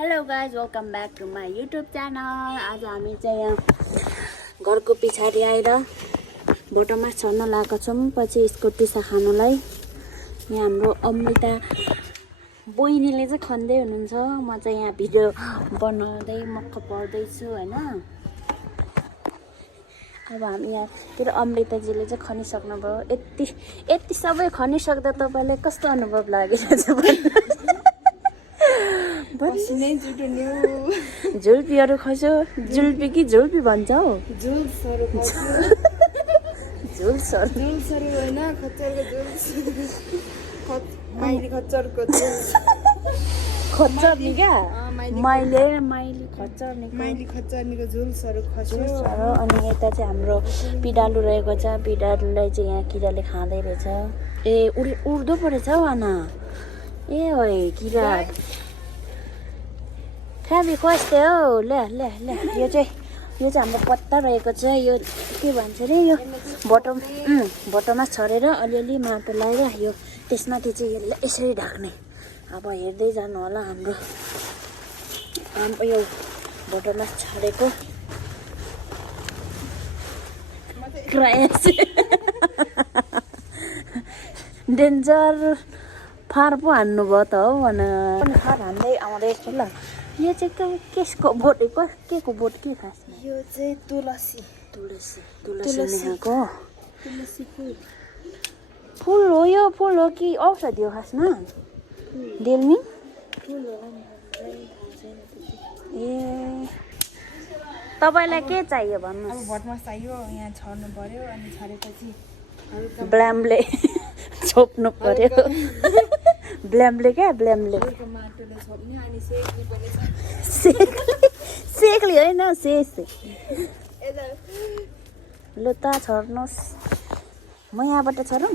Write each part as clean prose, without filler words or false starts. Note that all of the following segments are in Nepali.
Hello guys welcome back to my YouTube channel. आज हामी चाहिँ यहाँ घरको पछाडि आएर भोटोमास छर्न लगाएको छौँ पछि यसको टुसा खानुलाई। यहाँ हाम्रो अमृता बहिनीले चाहिँ खन्दै हुनुहुन्छ, म चाहिँ यहाँ भिडियो बनाउँदै मक्क पर्दैछु होइन। अब हामी यहाँतिर अमृताजीले चाहिँ खनिसक्नुभयो। यति सबै खनिसक्दा तपाईँलाई कस्तो अनुभव लागिरहेछ भन्नु? झुल्पीहरू खस्यो। झुल्पी कि झुल्पी भन्छ हौ? झुल्सहरू झुल्सहरू होइन, खच्चरको झुल्स। माइली खच्चरको झुल्स। खच्चर नि क्या? माइली खच्चरनीको झुल्सहरू खस्यो। अनि यता चाहिँ हाम्रो पिडालु रहेको छ। पिडालुलाई चाहिँ यहाँ किराले खाँदै रहेछ। ए उड्दो परेछ हौ आना। ए हो किरा खाबी कस्तै हो। ल ल ल यो चाहिँ हाम्रो पत्ता रहेको छ। यो के भन्छ अरे, यो भोटोमा छरेर अलिअलि माटो लगाएर यो त्यसमाथि चाहिँ यसलाई यसरी ढाक्ने। अब हेर्दै जानु होला हाम्रो यो भोटोमा छरेको प्रयास। डेन्जर फार पो हान्नुभयो त हौ भन। फार हान्दै आउँदैछ ल। यो चाहिँ केसको बोट के को बोट के खासमा? यो चाहिँ तुलसी नेहाको तुलसी फुल हो। यो फुल हो कि औषधि हो खासमा? डेल्मी फुल हो। ए तपाईँलाई के चाहियो भन्नु? अब भटमास चाहियो, यहाँ छर्नु पर्यो। अनि छरेपछि ब्ल्याम्बले छोप्नु पर्यो। ब्ल्याम्बले क्या? ब्ल्याम्बले माटोले छोप्ने अनि सेक्ने पर्ने। सेक्ली होइन लु त छर्नुहोस्। म यहाँबाट छरौँ।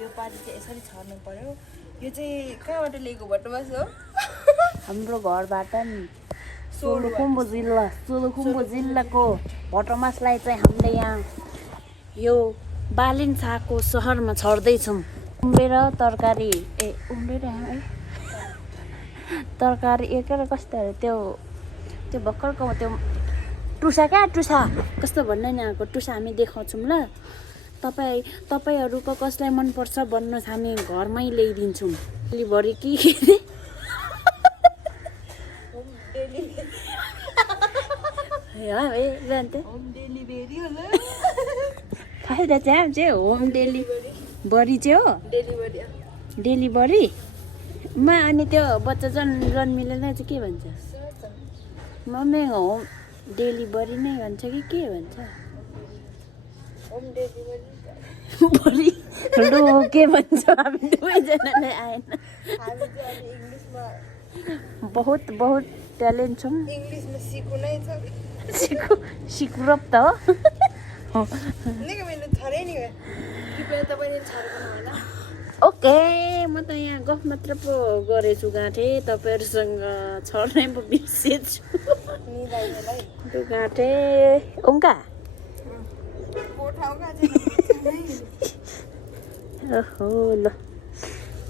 यो पालि चाहिँ यसरी छर्नु पर्यो। यो चाहिँ कहाँबाट ल्याएको भटमास हो? हाम्रो घरबाट नि। सोलुखुम्बु जिल्लाको भटमासलाई चाहिँ हामीले यहाँ यो बालिन्साको सहरमा छर्दैछौँ। उम्रेर तरकारी है तरकारी के कस्तो अरे त्यो भर्खरको त्यो टुसा क्या? टुसा कस्तो भन्नु नि आएको टुसा हामी देखाउँछौँ ल। तपाईँहरूको कसलाई मनपर्छ भन्नुहोस्, हामी घरमै ल्याइदिन्छौँ। डेलिभरी कि फाइदा चाहिँ होम डेलिभरी चाहिँ हो। डेलिभरीमा अनि त्यो बच्चा जन्मिलेलाई चाहिँ के भन्छ? मम्मी होम डेलिभरी नै भन्छ कि के भन्छ? लु के भन्छ? हामी दुवैजनालाई आएन। बहुत ट्यालेन्ट छौँ। इङ्ग्लिसमा सिक्नु नै छ। सिकुरप त हो। ओके, म त यहाँ गफ मात्र पो गरेछु गाँठे। तपाईँहरूसँग छर्नै पो बिर्सेछु। गाँठे उङ्का ओहो ल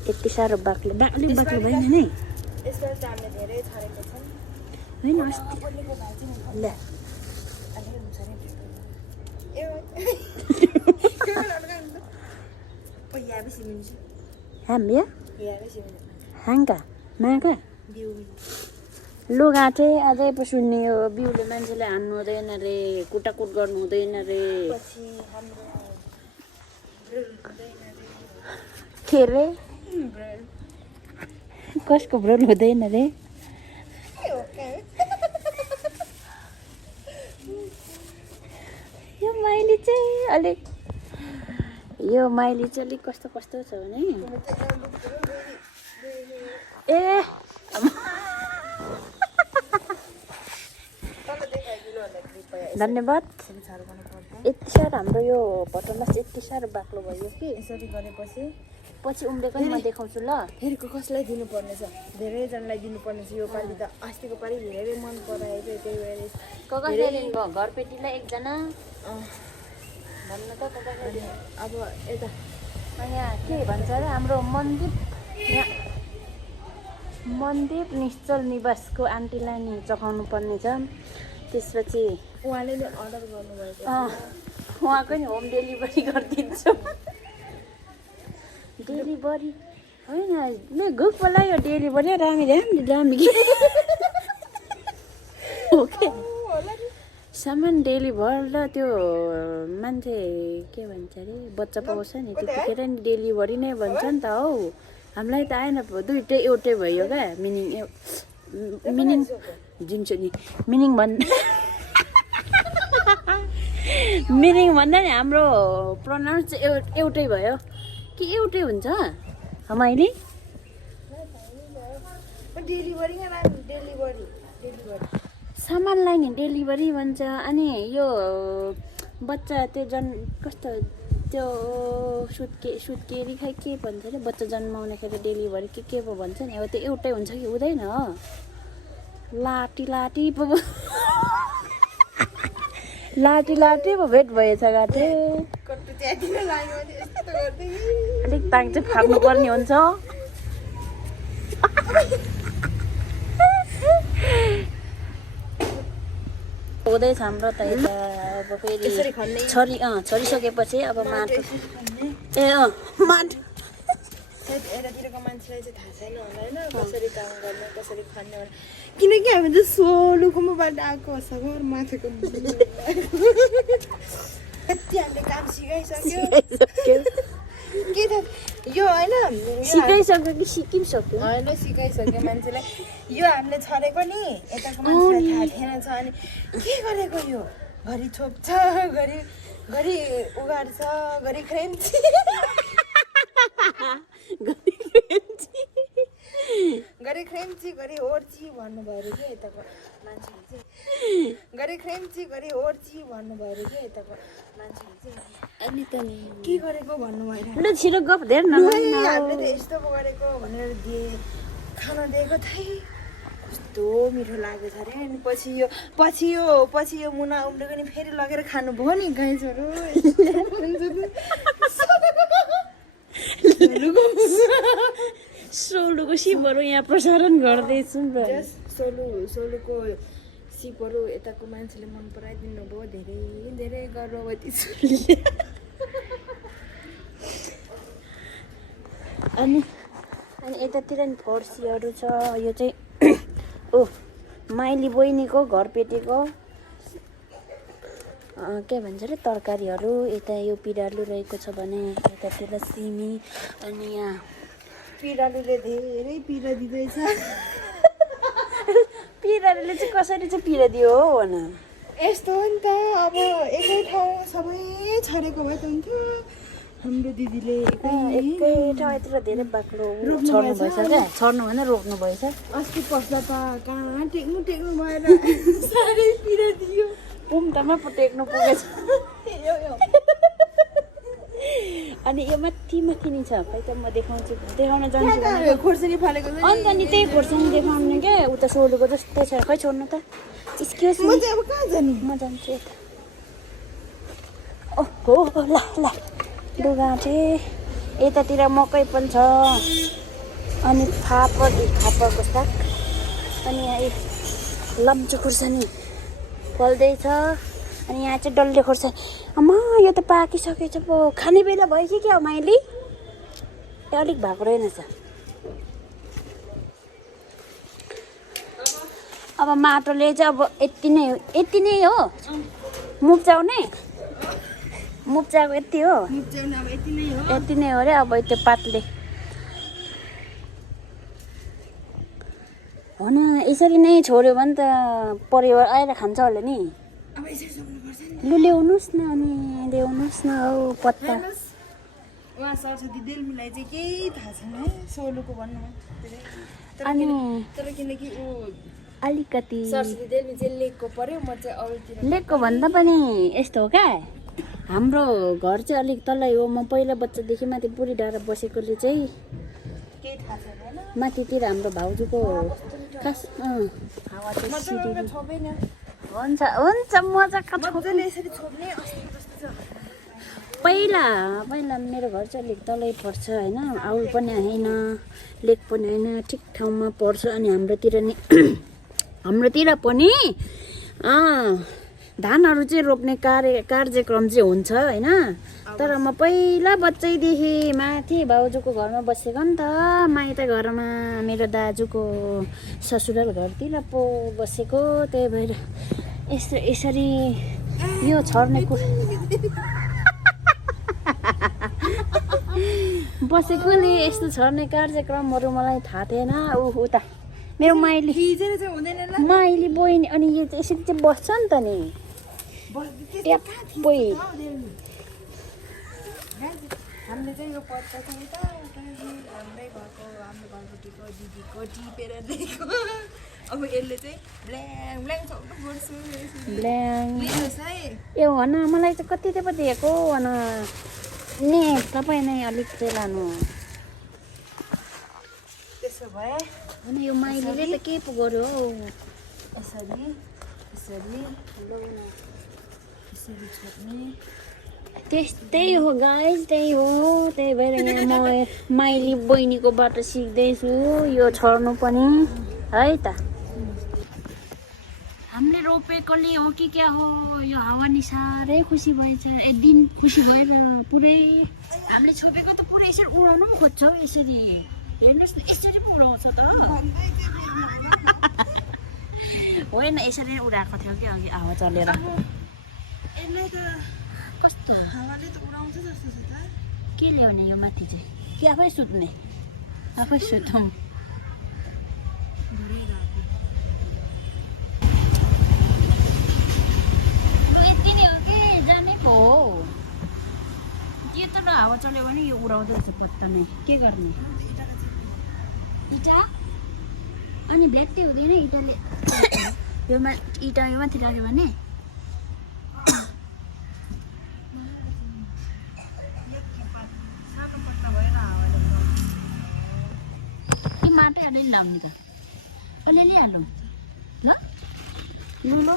यति साह्रो बाक्लो भएन नि होइन अस्ति ल। हामी हाँगा मागा लु गाँठे अझै पो सुन्ने हो। बिउले मान्छेले हान्नु हुँदैन रे, कुटाकुट गर्नु हुँदैन रे। के रे? कसको ब्रोल हुँदैन रे? यो माइली चाहिँ अलिक कस्तो छ भने ए धन्यवाद। यति साह्रो हाम्रो यो भटमास यति साह्रो बाक्लो भयो कि यसरी गरेपछि पछि उम्रेको म देखाउँछु ल। फेरिको कसलाई दिनुपर्ने छ? धेरैजनालाई दिनुपर्ने छ। यो पालि त अस्तिको पालि धेरै मन परायो। त्यही भएर घर पेटीलाई एकजना भन्नु त तपाईँले। अनि अब यता यहाँ के भन्छ अरे हाम्रो मनदीप निश्चल निवासको आन्टीलाई नि चखाउनु पर्ने छ। त्यसपछि उहाँले नै अर्डर गर्नुभएको उहाँको नि होम डेलिभरी गरिदिन्छु। डेलिभरी होइन ग्रुपको लाग्यो डेलिभरी रामी कि ओके सामान डेलिभर र त्यो मान्छे के भन्छ अरे बच्चा पाउँछ नि त्यतिखेर नि डेलिभरी नै भन्छ नि त हौ। हामीलाई त आएन दुइटै एउटै भयो क्या मिनिङ दिन्छु नि मिनिङ भन्दा नि हाम्रो प्रनाउन्स चाहिँ एउटै भयो कि एउटै हुन्छ मैले सामानलाई नि डेलिभरी भन्छ। अनि यो बच्चा त्यो कस्तो त्यो सुत्केरी खै के भन्छ अरे बच्चा जन्माउनेखेरि डेलिभरी के पो भन्छ नि अब त्यो एउटै हुन्छ कि हुँदैन लाटी पो भेट भएछ गाटे अलिक ताङ चाहिँ फाप्नु पर्ने हुन्छ। हुँदैछ हाम्रो त यता अब फेरि छोडिसकेपछि अब माटो माटो यतातिरको मान्छेलाई चाहिँ थाहा छैन होला होइन कसरी काम गर्ने कसरी खन्ने भनेर किनकि हामी चाहिँ सोलुकोबाट आएको सगर माथिको कति हामीले काम सिकाइसक्यो के त यो होइन सिकाइसक्यो कि सिकिसक्यो होइन सिकाइसक्यो मान्छेलाई यो हामीले छरेको नि यताको मान्छेलाई थाहा थिएन छ अनि के गरेको यो घरि छोप्छ घरि उगार्छ घरि ख्रेम्छ घरि ख्रेम्ची घरि ओर्ची भन्नुभयो अरे क्या यताको मान्छेले चाहिँ घरि ख्रेम्ची घरि ओर्ची भन्नुभयो अरे क्या यताको मान्छेले चाहिँ अनि त नि के गरेको भन्नुभयो ल छिटो गफ धेर न हामीले त यस्तो पो गरेको भनेर खाना दिएको थिएँ कस्तो मिठो लागेको छ अरे अनि पछि यो मुना उम्रेको नि फेरि लगेर खानुभयो नि गाइजहरू सोलुको सिपहरू यहाँ प्रसारण गर्दैछु सोलुको सिपहरू यताको मान्छेले मन पराइदिनु भयो धेरै धेरै गर्भवती अनि यतातिर नि फर्सीहरू छ यो चाहिँ माइली बहिनीको घरपेटीको के भन्छ अरे तरकारीहरू यता यो पिँडालु रहेको छ भने यतातिर सिमी अनि यहाँ पिँडालुले धेरै पिरा दिँदैछ पिँडालुले चाहिँ कसरी चाहिँ पिरा दियो हो भन यस्तो हो नि त अब एकै ठाउँ सबै छरेको भए त हुन्थ्यो हाम्रो दिदीले एकै ठाउँ यतिर धेरै बाक्लो छर्नु भएछ क्या छर्नु भन्दा रोक्नु भएछ अस्ति पस्दा त कहाँ टेक्नु भएर साह्रै पिरा दियो पुम्तामा पो टेक्नु पुगेछ अनि यो माथि नि छ खै त म देखाउन जान्छु खोर्सानी फालेको अन्त नि त्यही खोर्सानी देखाउनु क्या उता सोलुको जस्तै छ खै छोड्नु त एक्सक्युज म चाहिँ अब कहाँ जाने म जान्छु यता ओहो ल लुगाटे यतातिर मकै पनि छ अनि फापरको साग अनि यहाँ लम्चो खुर्सानी फल्दैछ अनि यहाँ चाहिँ डल्ले खोर्सानी अम्मा यो त पाकिसकेछ पो खाने बेला भयो कि क्या माइली अलिक भएको रहेनछ अब माटोले चाहिँ अब यति नै हो मुप्चाउने मुप्चाएको यति हो यति नै हो अरे अब त्यो पातले हो न यसरी नै छोड्यो भने त परिवार आएर खान्छ होला नि लु ल्याउनुहोस् न अनि ल्याउनुहोस् न हौ पत्ता उहाँ सरस्वती देलमीलाई चाहिँ केही थाहा छैन है सोलुको भन्नु अनि तर किनकि ऊ अलिकति सरस्वती देलमी चाहिँ लेकको पर्यो म चाहिँ अरूतिर लेकको भन्दा पनि यस्तो हो क्या हाम्रो घर चाहिँ अलिक तलै हो म पहिला बच्चादेखि माथि बुढी डाँडा बसेकोले चाहिँ केही थाहा छैन होइन माथितिर हाम्रो भाउजूको खास हावा चाहिँ हुन्छ मजाको मजाले यसरी छोप्ने अस्ति जस्तो छ पहिला पहिला मेरो घर चाहिँ अलिक तलै पर्छ होइन, आउल पनि होइन लेक पनि होइन, ठिक ठाउँमा पर्छ। अनि हाम्रोतिर पनि धानहरू चाहिँ रोप्ने कार्यक्रम चाहिँ हुन्छ होइन। तर म पहिला बच्चैदेखि माथि भाउजूको घरमा बसेको नि त, माइत घरमा मेरो दाजुको ससुराल घरतिर पो बसेको। त्यही भएर यसरी यो छर्ने बसेकोले यस्तो छर्ने कार्यक्रमहरू मलाई थाहा थिएन। उता मेरो माइली बहिनी अनि यो चाहिँ यसरी चाहिँ बस्छ नि त नि ट्याप्पै। हामीले चाहिँ यो पत्ता चाहिँ यता हाम्रै घरको हाम्रो घरपट्टिको दिदीको टिपेर ल्याएको। अब यसले चाहिँ ब्ल्याङ ब्ल्याङ सक्नु पर्छ ब्ल्याङ लिनुहोस् है। ए हो न, मलाई चाहिँ कति चाहिँ पो दिएको भन नि, तपाईँ नै अलिक चाहिँ लानु। त्यसो भए अनि यो माइलीले त के पो गर्यो हौ, यसरी यसरी यसरी छोड्ने। त्यही हो गाइज, त्यही हो। त्यही भएर यहाँ म माइली बहिनीकोबाट सिक्दैछु यो छर्नु पनि है त। हामीले रोपेकोले हो कि क्या हो, यो हावानी साह्रै खुसी भएछ। एक दिन खुसी भएर पुरै हामीले छोपेको त पुरै यसरी उडाउनु पनि खोज्छ हौ। यसरी हेर्नुहोस् न, यसरी पो उडाउँछ त होइन, यसरी नै उडाएको थियो कि अघि हावा चलेर। यसलाई त कस्तो हावाले त उडाउँछ जस्तो छ त। के ल्याउने यो माथि चाहिँ, कि आफै सुत्ने? आफै सुतौँ। यति नै हो कि जाने पो हो यो त। हावा चल्यो भने यो उडाउँदो रहेछ पत्ता नै, के गर्ने? इँटा अनि भ्याट्टी हुँदैन इँटाले। यो इँटा यो माथि राख्यो भने माटै अलिअलि लाउने त, अलिअलि हालौँ ल। लुलो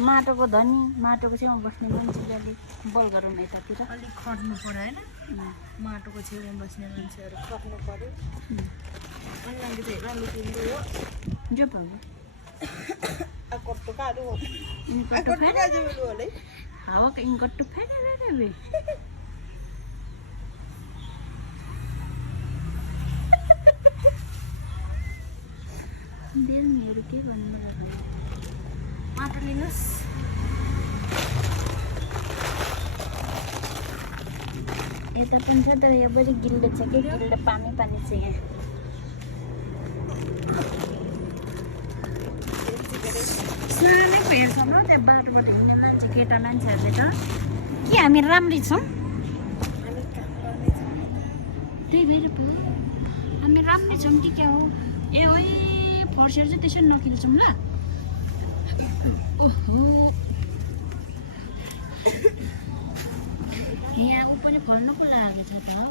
माटोको धनी, माटोको छेउमा बस्ने मान्छेले अलिक बल गरौँ यतातिर। अलिक खट्नु पऱ्यो होइन, माटोको छेउमा बस्ने मान्छेहरू खट्नु पऱ्यो। अन्नाले चाहिँ राम्रो किन्दै हो जो भाउ कट्टो कालो हो इनकट्टो है। हावाको इनकट्टो फेरि बेल्नेहरू के भन्नु माटो लिनुहोस्। यता पनि छ तर यो बढी गिल्लो छ कि, गिल्लो पानी छ यहाँ। स्नानै पो हेर्छौँ ल त्यहाँ बाटोबाट हिँड्ने मान्छे, केटा मान्छेहरूले त के हामी राम्री छौँ। त्यही भएर पो हामी राम्रै छौँ कि क्या हो। ए ओइ फर्सेर चाहिँ त्यसरी नखिल्छौँ ल। यहाँ ऊ पनि फल्नुको लागेको छ त हौ,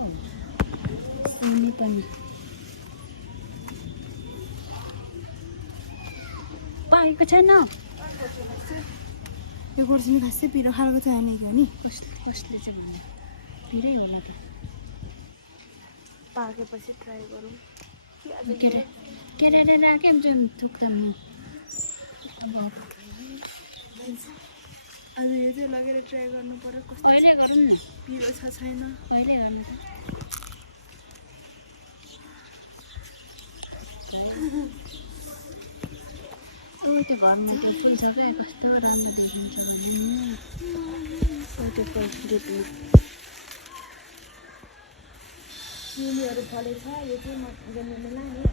सिमी पनि पाकेको छैन। यो खोर्सानी खासै पिरो खालको चाहिँ होइन कि नि, उसले चाहिँ भन्यो पिरै होला त। पाकेपछि ट्राई गरौँ। केटाले राखेँ थुक्दा म अब आज यो चाहिँ लगेर ट्राई गर्नु पर्यो कस्तो कहिले गरौँ न, पिरो छ छैन। कहिले गर्नु त। त्यो घरमा त्यो के छ क्या, कस्तो राम्रो देखिन्छ भने त्यो फल्फुल सिमीहरू फलेछ। यो चाहिँ म लाने।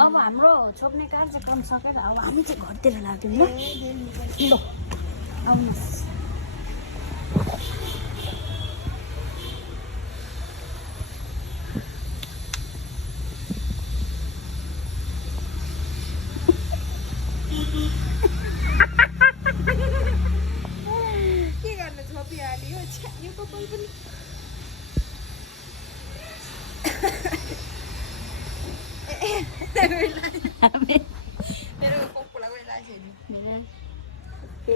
अब हाम्रो छोप्ने कार्यक्रम सकेर अब हामी चाहिँ घरतिर लाग्यौँ ल। ल आउनुहोस्। के गर्ने छोपिहाल्यो यो कपाल पनि। मेरो कपडा पनि लाग्छ नि। ए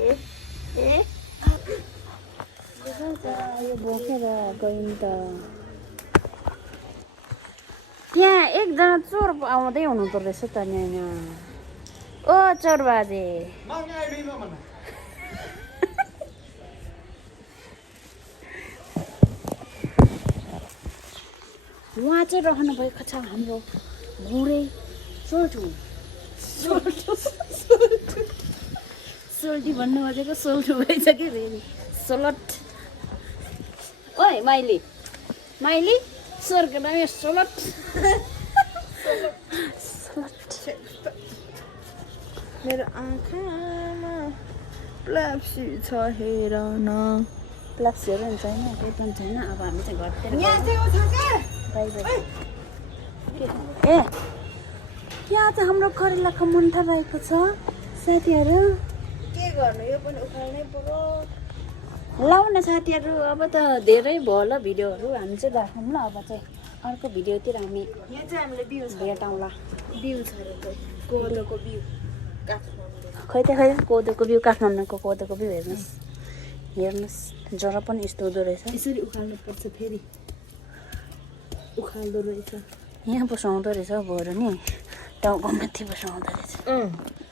बोकेर गयौँ त त्यहाँ एकजना चोर आउँदै हुनुहुँदो रहेछ त यहाँ ओ चोर बाजे उहाँ चाहिँ रहनु भएको छ हाम्रो भुरे सोल्टु सोल्टी भन्नु खोजेको सोल्टु भएछ कि फेरि सोलट ओइ माइली माइली सोरको नाम सोलट मेरो आँखामा प्लाप्सी छ हेर न प्लाप्सीहरू पनि छैन केही पनि छैन अब हामी चाहिँ घरतिर ए यहाँ चाहिँ हाम्रो करेलाको मुन्टा रहेको छ साथीहरू के गर्नु यो पनि उखाल्नै पर्यो लाउ न साथीहरू अब त धेरै भयो होला भिडियोहरू हामी चाहिँ राखौँ ल अब चाहिँ अर्को भिडियोतिर हामी यहाँ चाहिँ हामीले बिउ छ भेटौँला बिउ छ रे कोदोको बिउ काठमाडौँ खै त कोदोको बिउ काठमाडौँको कोदोको बिउ हेर्नुहोस् जरा पनि यस्तो हुँदो रहेछ यसरी उखाल्नु पर्छ फेरि उखाल्दो रहेछ यहाँ बसाउँदो रहेछ भएर नि टाउको माथि बसाउँदो रहेछ